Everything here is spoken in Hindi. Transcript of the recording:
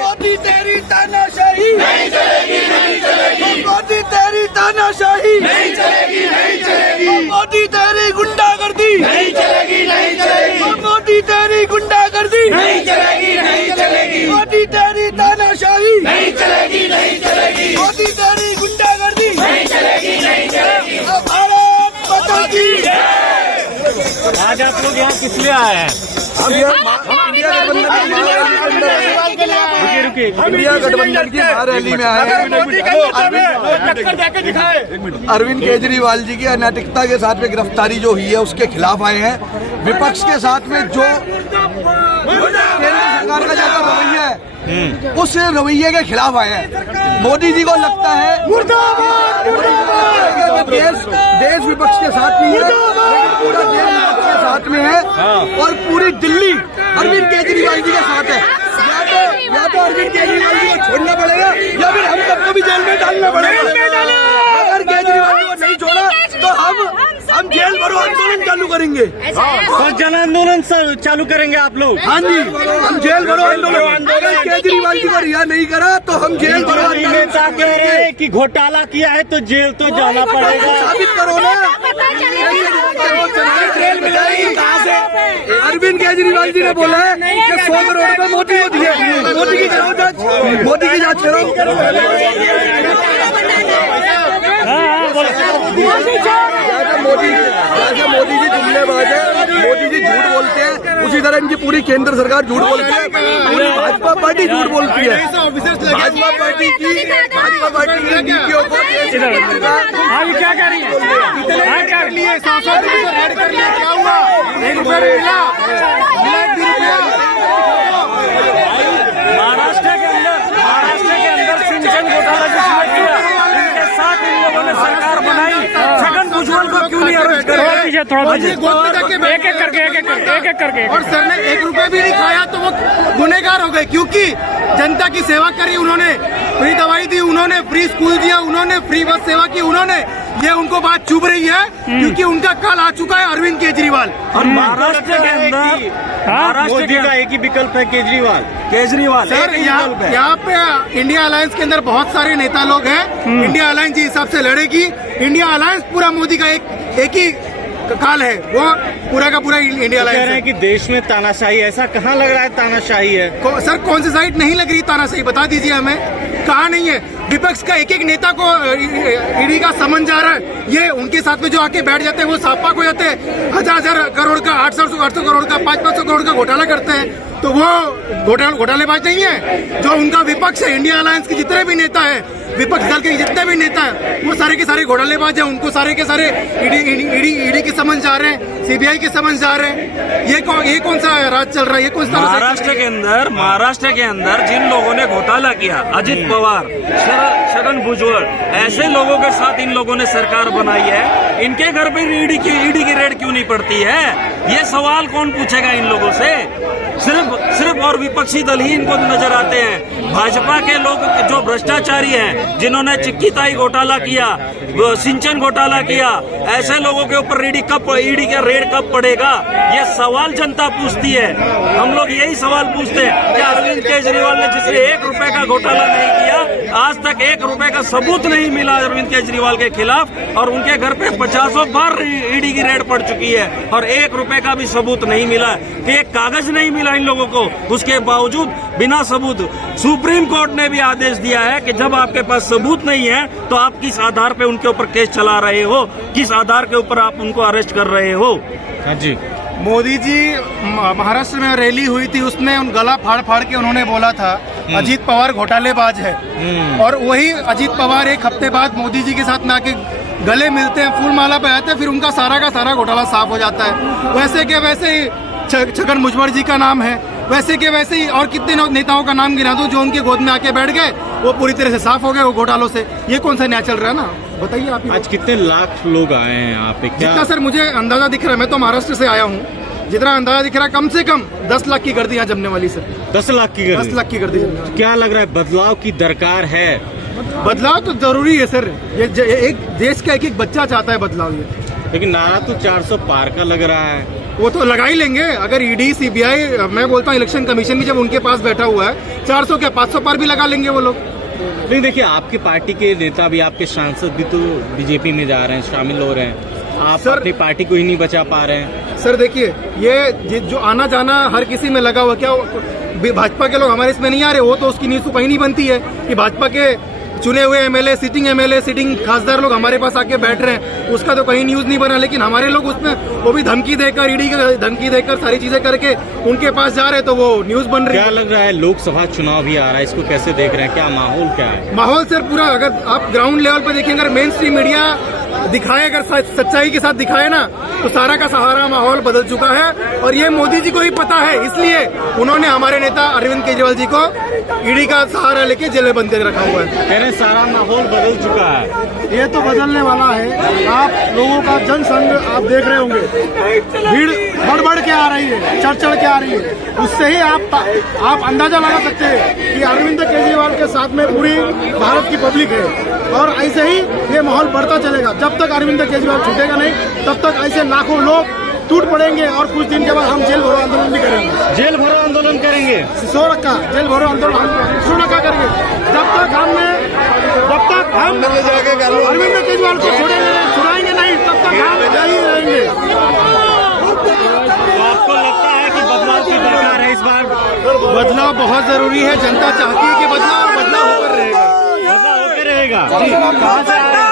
मोदी तेरी तानाशाही नहीं चलेगी, नहीं चलेगी। मोदी तेरी तानाशाही नहीं चलेगी, नहीं चलेगी। मोदी तेरी गुंडागर्दी नहीं चलेगी, नहीं चलेगी। मोदी तेरी गुंडागर्दी नहीं चलेगी, नहीं चलेगी। मोदी तेरी तानाशाही नहीं चलेगी, नहीं चलेगी। मोदी तेरी गुंडागर्दी नहीं चलेगी, नहीं चलेगी। भारत माता की जय। आज आप लोग यहाँ किस लिए आए हैं? हम इंडिया गठबंधन की महारैली में आए हैं। अरविंद केजरीवाल जी की अनैतिकता के साथ में गिरफ्तारी जो हुई है उसके खिलाफ आए हैं। विपक्ष के साथ में जो केंद्र सरकार का जो रवैया है उस रवैये के खिलाफ आए हैं। मोदी जी को लगता है देश विपक्ष के साथ नहीं है, पूरा देश विपक्ष के साथ में है और पूरी दिल्ली अरविंद केजरीवाल जी के साथ है। या तो अरविंद केजरीवाल जी को छोड़ना पड़ेगा या फिर हम सबको भी जेल में डालना पड़ेगा। अगर केजरीवाल जी को नहीं छोड़ा तो हम जेल भरो आंदोलन चालू करेंगे। तो जन आंदोलन चालू करेंगे आप लोग? हाँ जी, हम जेल भरो आंदोलन। अगर केजरीवाल जी को रिहा नहीं करा तो हम जेल भरो आंदोलन कह रहे हैं कि घोटाला किया है तो जेल तो जाना पड़ेगा। साबित करो ना, जेल मिलाएगी कहाँ से? अरविंद केजरीवाल जी ने बोला है कि 100 करोड़ रुपए मोदी को दिए। मोदी की करो जांच, मोदी की जांच करो। मोदी जी जुमलेबाज है, मोदी जी झूठ बोलते हैं, उसी तरह इनकी पूरी केंद्र सरकार झूठ बोलती है। पूरी भाजपा पार्टी झूठ बोलती है। भाजपा पार्टी की नीतियों को क्या कर रही है? कर लिए 100 ऐड कर लिया, क्या हुआ? 1 रुपया मिला, महाराष्ट्र के अंदर सिंचन घोटाला जिसने किया उनके साथ इन लोगों ने सरकार बनाई। छगन भुजबल को क्यों नहीं अरेस्ट कर? एक एक करके और सर ने 1 रुपया भी नहीं खाया तो वो गुनहगार हो गए, क्योंकि जनता की सेवा करी उन्होंने, फ्री दवाई दी उन्होंने, फ्री स्कूल दिया उन्होंने, फ्री बस सेवा की उन्होंने। ये उनको बात चुभ रही है क्योंकि उनका कल आ चुका है अरविंद केजरीवाल। और महाराष्ट्र के अंदर महाराष्ट्र का एक ही विकल्प है केजरीवाल। सर यहाँ पे इंडिया अलायंस के अंदर बहुत सारे नेता लोग हैं। इंडिया अलायंस जिस हिसाब से लड़ेगी, इंडिया अलायंस पूरा मोदी का एक ही काल है, वो पूरा का पूरा इंडिया अलायंस है। कि देश में तानाशाही, ऐसा कहाँ लग रहा है तानाशाही है? सर कौन सी साइड नहीं लग रही तानाशाही, बता दीजिए हमें, कहाँ नहीं है? विपक्ष का एक एक नेता को ईडी का समन जा रहा है। ये उनके साथ में जो आके बैठ जाते हैं वो सापा हो जाते हैं। 1000 करोड़ का, 800 करोड़ का, 500 करोड़ का घोटाला करते हैं, तो वो घोटालेबाज नहीं है। जो उनका विपक्ष है, इंडिया अलायंस के जितने भी नेता है, विपक्ष दल के जितने भी नेता हैं, वो सारे के सारे घोटालेबाज हैं। उनको सारे के सारे ईडी के समन जा रहे हैं, सीबीआई के समन जा रहे हैं। ये कौन सा राज चल रहा है? ये कौन सा महाराष्ट्र के अंदर जिन लोगों ने घोटाला किया, अजित पवार, छगन भुजबल, ऐसे लोगों के साथ इन लोगों ने सरकार बनाई है। इनके घर पे ईडी की रेड क्यों नहीं पड़ती है? ये सवाल कौन पूछेगा इन लोगों से? सिर्फ और विपक्षी दल ही इनको नजर आते हैं। भाजपा के लोग जो भ्रष्टाचारी हैं, जिन्होंने चिक्कीताई घोटाला किया, सिंचन घोटाला किया, ऐसे लोगों के ऊपर ईडी का रेड कब पड़ेगा? ये सवाल जनता पूछती है। हम लोग यही सवाल पूछते हैं कि अरविंद केजरीवाल ने जिसने 1 रुपए का घोटाला नहीं किया, आज तक 1 रुपए का सबूत नहीं मिला अरविंद केजरीवाल के खिलाफ, और उनके घर पे 50 बार ईडी की रेड पड़ चुकी है और 1 रुपए का भी सबूत नहीं मिला, कि एक कागज नहीं मिला इन लोगों को। उसके बावजूद बिना सबूत सुप्रीम कोर्ट ने भी आदेश दिया है कि जब आपके पास सबूत नहीं है तो आप किस आधार पे उनके ऊपर केस चला रहे हो, किस आधार के ऊपर आप उनको अरेस्ट कर रहे हो? हाँ जी। मोदी जी महाराष्ट्र में रैली हुई थी, उसमें उन गला फाड़ के उन्होंने बोला था अजीत पवार घोटालेबाज है, और वही अजीत पवार एक हफ्ते बाद मोदी जी के साथ में आके गले मिलते हैं, फूल माला पहनाते हैं, फिर उनका सारा का सारा घोटाला साफ हो जाता है। वैसे के वैसे ही छगन भुजबल जी का नाम है, वैसे के वैसे ही और कितने नेताओं का नाम गिना दूं जो उनके गोद में आके बैठ गए, वो पूरी तरह से साफ हो गए वो घोटालों से। ये कौन सा न्याय चल रहा है ना, बताइए आप ही। आज कितने लाख लोग आए हैं यहाँ पे? जितना सर मुझे अंदाजा दिख रहा है, मैं तो महाराष्ट्र से आया हूँ, जितना अंदाजा दिख रहा है कम से कम 10 लाख की गर्दी यहाँ जमने वाली सर। 10 लाख की गर्दी? 10 लाख की गर्दी जमने वाली। क्या लग रहा है, बदलाव की दरकार है? बदलाव तो जरूरी है सर, ये एक देश का एक बच्चा चाहता है बदलाव। ये लेकिन नारा तो 400 पार का लग रहा है। वो तो लगा ही लेंगे। अगर ईडी सीबीआई, मैं बोलता हूँ इलेक्शन कमीशन भी जब उनके पास बैठा हुआ है, 400 क्या 500 पार भी लगा लेंगे वो लोग। नहीं देखिए, आपकी पार्टी के नेता भी, आपके सांसद भी तो बीजेपी में जा रहे हैं, शामिल हो रहे हैं। आप सर, अपनी पार्टी को ही नहीं बचा पा रहे हैं। सर देखिए, ये जो आना जाना हर किसी में लगा हुआ, क्या भाजपा के लोग हमारे इसमें नहीं आ रहे? वो तो उसकी न्यूज तो कहीं नहीं बनती है कि भाजपा के चुने हुए एमएलए, सिटिंग खासदार लोग हमारे पास आके बैठ रहे हैं, उसका तो कहीं न्यूज नहीं बना। लेकिन हमारे लोग उसमें वो भी धमकी देकर, ईडी की धमकी देकर सारी चीजें करके उनके पास जा रहे हैं, तो वो न्यूज बन रही है। क्या लग रहा है, लोकसभा चुनाव भी आ रहा है, इसको कैसे देख रहे हैं? क्या माहौल क्या है? माहौल सर पूरा, अगर आप ग्राउंड लेवल पे देखेंगे, अगर मेन स्ट्रीम मीडिया दिखाए, अगर सच्चाई के साथ दिखाए ना, तो सारा का सहारा माहौल बदल चुका है। और ये मोदी जी को ही पता है, इसलिए उन्होंने हमारे नेता अरविंद केजरीवाल जी को ईडी का सहारा लेके जेल में बंद कर रखा हुआ है। कह रहे सारा माहौल बदल चुका है। ये तो बदलने वाला है। आप लोगों का जनसंघ आप देख रहे होंगे, भीड़ बढ़ बढ़ के आ रही है, चढ़ चढ़ के आ रही है। उससे ही आप अंदाजा लगा सकते हैं कि अरविंद केजरीवाल के साथ में पूरी भारत की पब्लिक है। और ऐसे ही ये माहौल बढ़ता चलेगा। जब तक अरविंद केजरीवाल छूटेगा नहीं, तब तक ऐसे लाखों लोग टूट पड़ेंगे। और कुछ दिन के बाद हम जेल भरो आंदोलन भी करेंगे। जेल भरो आंदोलन करेंगे, 100 रखा जेल भरो आंदोलन 100 रखा करेंगे। जब तक हम अरविंद केजरीवाल को छुड़ाएंगे नहीं, तब तक हम यही रहेंगे। तो आपको लगता है कि बदलाव की दरकार है इस बार? बदलाव बहुत जरूरी है। जनता चाहती है कि बदलाव होकर रहेगा। बदलाव होकर रहेगा। कहाँ से आ रहे हैं?